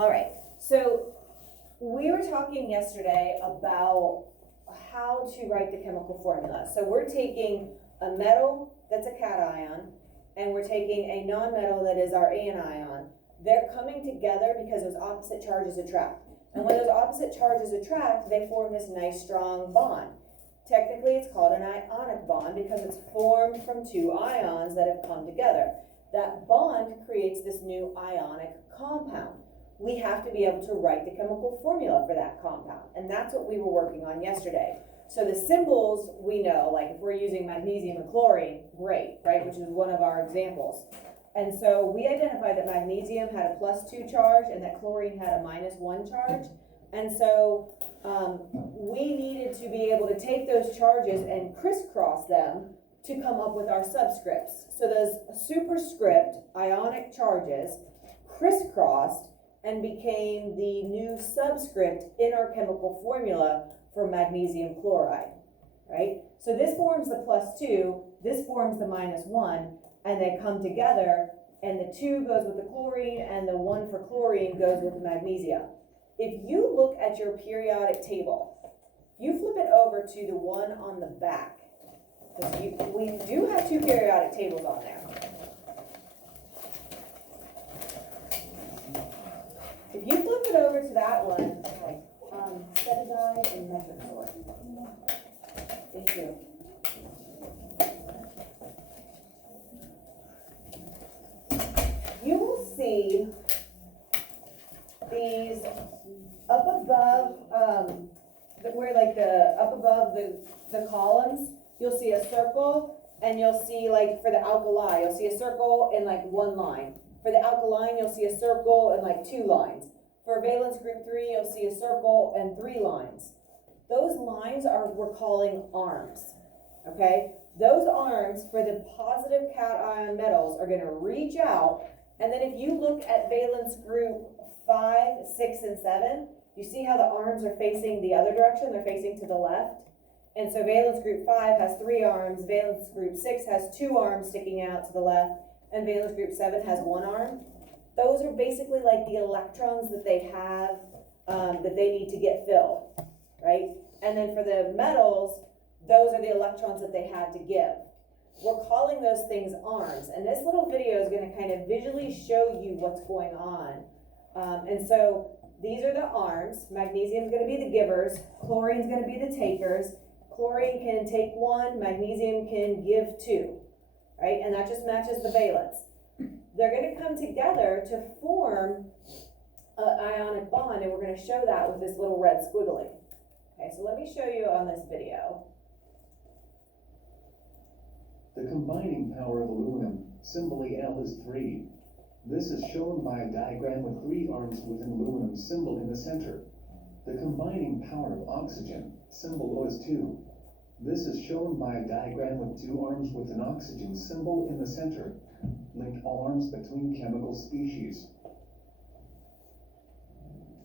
All right, so we were talking yesterday about how to write the chemical formula. So we're taking a metal that's a cation, and we're taking a non-metal that is our anion. They're coming together because those opposite charges attract. And when those opposite charges attract, they form this nice strong bond. Technically, it's called an ionic bond because it's formed from two ions that have come together. That bond creates this new ionic compound. We have to be able to write the chemical formula for that compound, and that's what we were working on yesterday. So the symbols we know, like if we're using magnesium and chlorine, great, right, which is one of our examples. And so we identified that magnesium had a +2 charge and that chlorine had a -1 charge. And so we needed to be able to take those charges and crisscross them to come up with our subscripts. So those superscript ionic charges crisscrossed and became the new subscript in our chemical formula for magnesium chloride, right? So this forms the +2, this forms the -1, and they come together, and the 2 goes with the chlorine, and the 1 for chlorine goes with the magnesium. If you look at your periodic table, you flip it over to the one on the back, because we do have 2 periodic tables on there. If you flip it over to that one, set aside and measure sort. Thank you. You will see these up above, where like up above the columns, you'll see a circle, and you'll see like for the alkali, you'll see a circle in like 1 line. For the alkaline, you'll see a circle and like 2 lines. For valence group 3, you'll see a circle and 3 lines. Those lines we're calling arms, okay? Those arms for the positive cation metals are gonna reach out, and then if you look at valence group 5, 6, and 7, you see how the arms are facing the other direction, they're facing to the left. And so valence group 5 has 3 arms, valence group 6 has 2 arms sticking out to the left, and valence group 7 has 1 arm. Those are basically like the electrons that they have that they need to get filled, right? And then for the metals, those are the electrons that they have to give. We're calling those things arms, and this little video is going to kind of visually show you what's going on. And so these are the arms. Magnesium is going to be the givers, chlorine is going to be the takers. Chlorine can take 1, magnesium can give 2. Right, and that just matches the valence. They're going to come together to form an ionic bond, and we're going to show that with this little red squiggly. Okay, so let me show you on this video. The combining power of aluminum, symbol Al, is 3. This is shown by a diagram with 3 arms with an aluminum symbol in the center. The combining power of oxygen, symbol O, is 2. This is shown by a diagram with 2 arms with an oxygen symbol in the center. Link all arms between chemical species.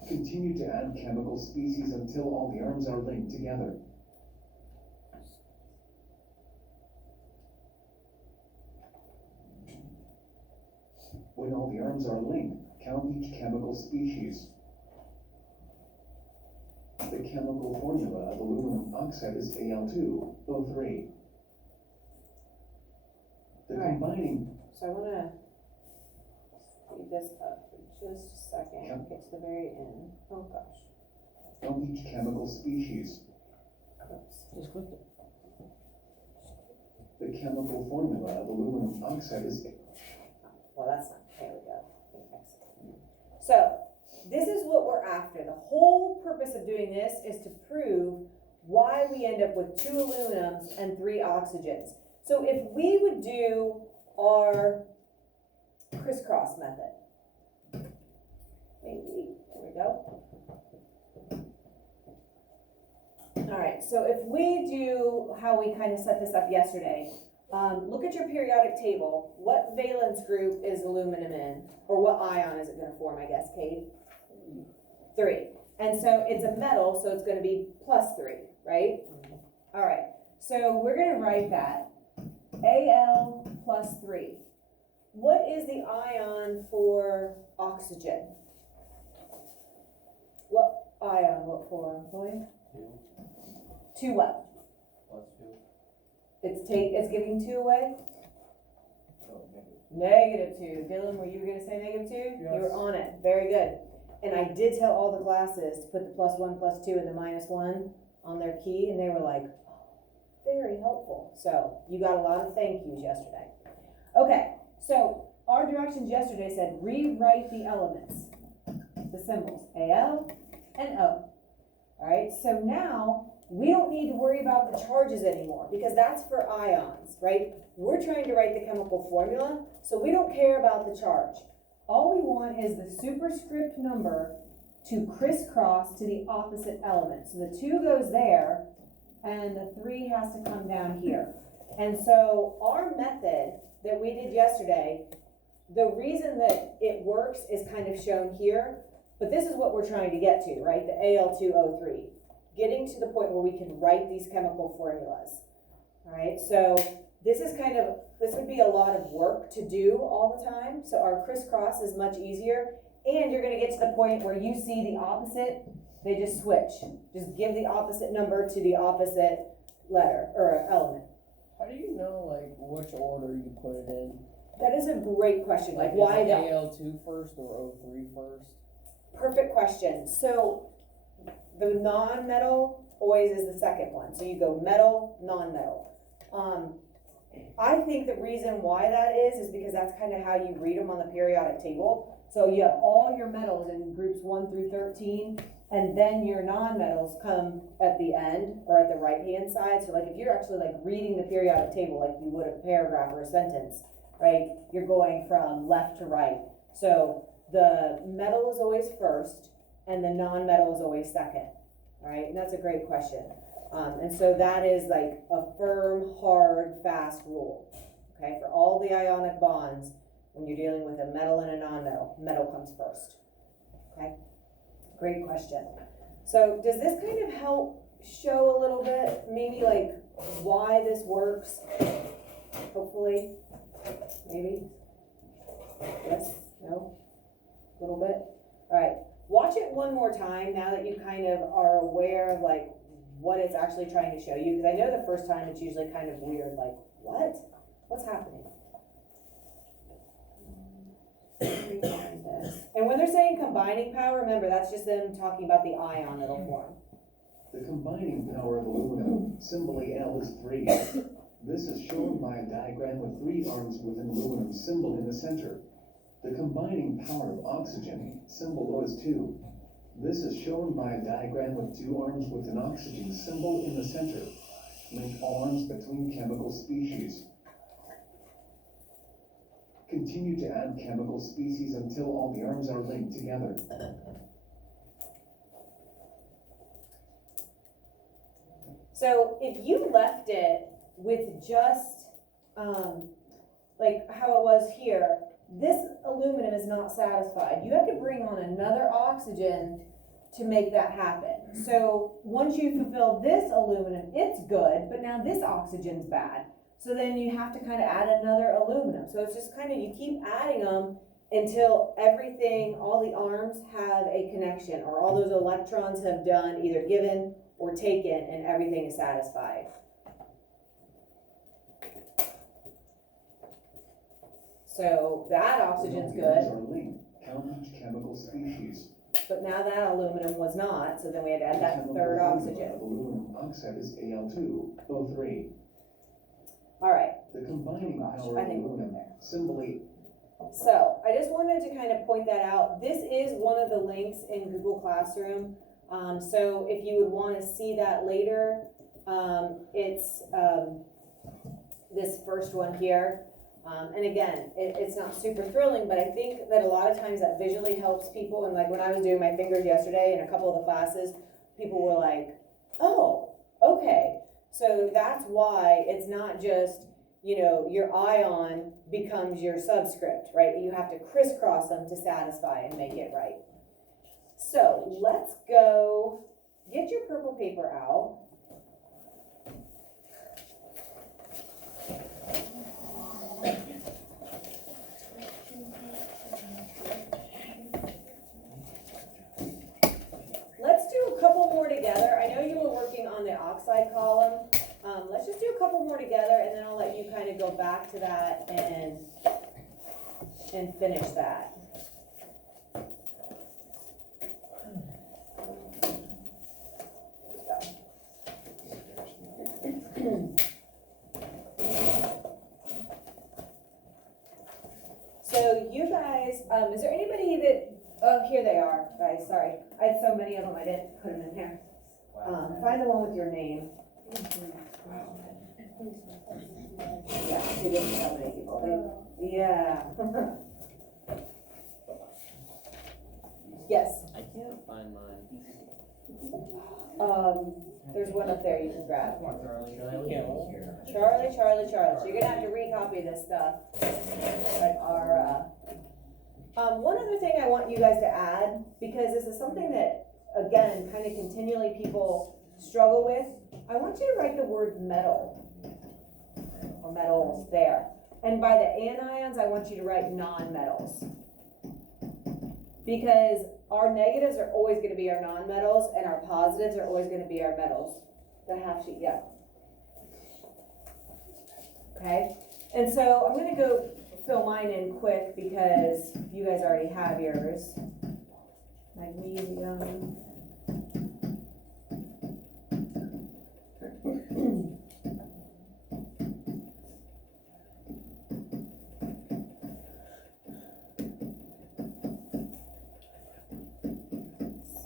Continue to add chemical species until all the arms are linked together. When all the arms are linked, count each chemical species. The chemical formula of aluminum oxide is Al2O3. The combining... So I want to speed this up for just a second. Yep. Get to the very end. Oh gosh. Count each chemical species. Oops. Just click it. The chemical formula of aluminum oxide is... Well, that's not. There we go. Excellent. So this is what we're after. The whole purpose of doing this is to prove why we end up with 2 aluminums and 3 oxygens. So if we would do our crisscross method, maybe, there we go. All right, so if we do how we kind of set this up yesterday, look at your periodic table. What valence group is aluminum in? Or what ion is it going to form, I guess, Kate? 3. And so it's a metal, so it's going to be +3, right? All right, so we're going to write that. Al +3. What is the ion for oxygen? ion, what form, William? 2 what? It's giving 2 away? -2. Dylan, were you gonna say -2? Yes. You were on it, very good. And I did tell all the classes to put the +1, +2, and the -1 on their key, and they were like, very helpful. So you got a lot of thank yous yesterday. Okay, so our directions yesterday said rewrite the elements, the symbols, AL and O. All right, so now we don't need to worry about the charges anymore because that's for ions, right? We're trying to write the chemical formula, so we don't care about the charge. All we want is the superscript number to crisscross to the opposite element. So the 2 goes there, and the 3 has to come down here. And so our method that we did yesterday, the reason that it works is kind of shown here, but this is what we're trying to get to, right? The Al2O3, getting to the point where we can write these chemical formulas. All right, so this would be a lot of work to do all the time. So our crisscross is much easier, and you're gonna get to the point where you see the opposite, they just switch. Just give the opposite number to the opposite letter or element. How do you know, like, which order you put it in? That is a great question. Like is why it the AL2 first or O3 first? perfect question. So the non-metal always is the second one. So you go metal, non-metal. I think the reason why that is because that's kind of how you read them on the periodic table. So you have all your metals in groups 1 through 13, and then your non-metals come at the end or at the right-hand side. So like if you're actually like reading the periodic table like you would a paragraph or a sentence, right? You're going from left to right. So the metal is always first, and the non-metal is always second. All right, and that's a great question. And so that is like a firm, hard, fast rule. Okay, for all the ionic bonds, when you're dealing with a metal and a non-metal, metal comes first. Okay, great question. So does this kind of help show a little bit, maybe like why this works? Hopefully, maybe. Yes, no, a little bit. All right, watch it one more time now that you kind of are aware of like what it's actually trying to show you, because I know the first time it's usually kind of weird, like, what? What's happening? And when they're saying combining power, remember, that's just them talking about the ion that'll form. The combining power of aluminum, symbol Al, is 3. This is shown by a diagram with 3 arms with an aluminum symbol in the center. The combining power of oxygen, symbol O, is 2. This is shown by a diagram with 2 arms with an oxygen symbol in the center. Link arms between chemical species. Continue to add chemical species until all the arms are linked together. So if you left it with just like how it was here, this aluminum is not satisfied. You have to bring on another oxygen to make that happen. So once you fulfill this aluminum, it's good, but now this oxygen's bad. So then you have to kind of add another aluminum. So it's just kind of, you keep adding them until everything, all the arms have a connection, or all those electrons have done either given or taken, and everything is satisfied. So that oxygen's The arms good, are linked. Count each chemical species. but now that aluminum was not, so then we had to add The that chemical third formula oxygen. of aluminum oxide is Al2O3. All right, The combining Gosh, power I of think we'll aluminum, get there. symbol A. so I just wanted to kind of point that out. This is one of the links in Google Classroom. So if you would want to see that later, it's this first one here. And again, it's not super thrilling, but I think that a lot of times that visually helps people. And like when I was doing my fingers yesterday in a couple of the classes, people were like, oh, okay. So that's why it's not just, you know, your ion becomes your subscript, right? You have to crisscross them to satisfy and make it right. So let's go, get your purple paper out. Let's do on the oxide column. Let's just do a couple more together, and then I'll let you kind of go back to that and finish that. So you guys, is there anybody that, oh, here they are, guys, sorry. I had so many of them, I didn't put them in here. Find the one with your name. Yeah, she didn't tell many people. Yeah. Yes, I can't find mine. there's one up there you can grab. Come on, Charlie. Charlie. So you're gonna have to recopy this stuff. But one other thing I want you guys to add, because this is something that, again, kind of continually people struggle with. I want you to write the word metal, or metals there. And by the anions, I want you to write non-metals. Because our negatives are always gonna be our non-metals, and our positives are always gonna be our metals. The half sheet, yeah. Okay, and so I'm gonna go fill mine in quick because you guys already have yours. Magnesium.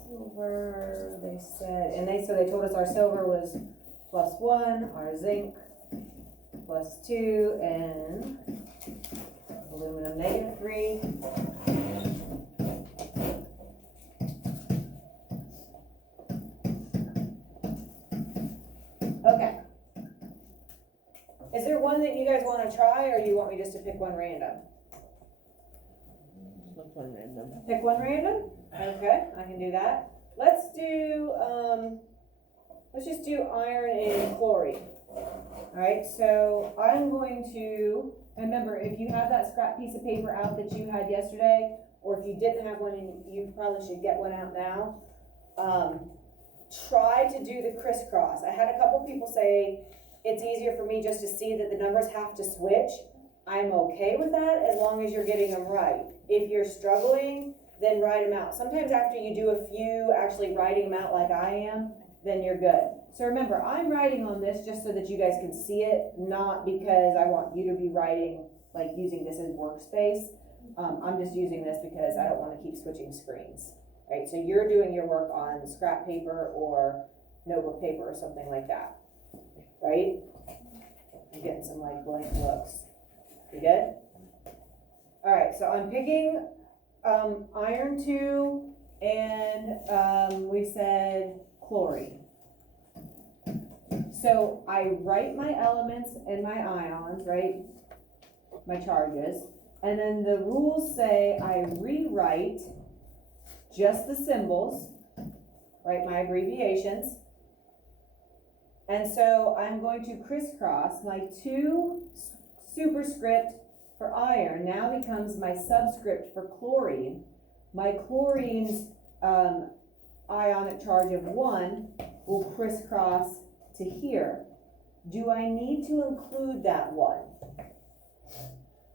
Silver, they said, so they told us our silver was +1, our zinc +2, and aluminum -3. Okay. Is there one that you guys want to try, or you want me just to pick one random? Which one random? Pick one random? Okay, I can do that. Let's just do iron and chlorine. Alright, so I'm going to, remember, if you have that scrap piece of paper out that you had yesterday, or if you didn't have one and you probably should get one out now, try to do the crisscross. I had a couple people say it's easier for me just to see that the numbers have to switch. I'm okay with that as long as you're getting them right. If you're struggling, then write them out. Sometimes after you do a few, actually writing them out like I am, then you're good. So remember, I'm writing on this just so that you guys can see it, not because I want you to be writing, like using this as workspace. I'm just using this because I don't want to keep switching screens, right? So you're doing your work on scrap paper or notebook paper or something like that, right? I'm getting some like blank looks. You good? All right, so I'm picking iron 2 and we said chlorine. So I write my elements and my ions, right? My charges. And then the rules say I rewrite just the symbols, right? My abbreviations. And so I'm going to crisscross my 2 superscript for iron now becomes my subscript for chlorine. My chlorine's ionic charge of 1 will crisscross to here. Do I need to include that 1?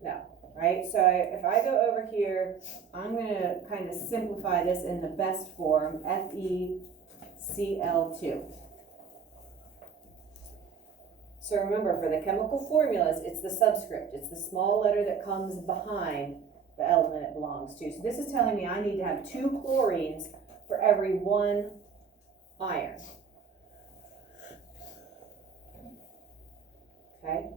No, right? So if I go over here, I'm going to kind of simplify this in the best form, FeCl2. So remember, for the chemical formulas, it's the subscript. It's the small letter that comes behind the element it belongs to. So this is telling me I need to have 2 chlorines for every 1 iron. Okay?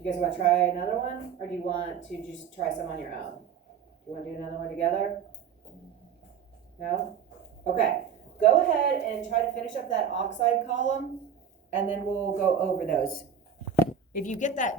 You guys want to try another one? Or do you want to just try some on your own? Do you want to do another one together? No? Okay. Go ahead and try to finish up that oxide column, and then we'll go over those. If you get that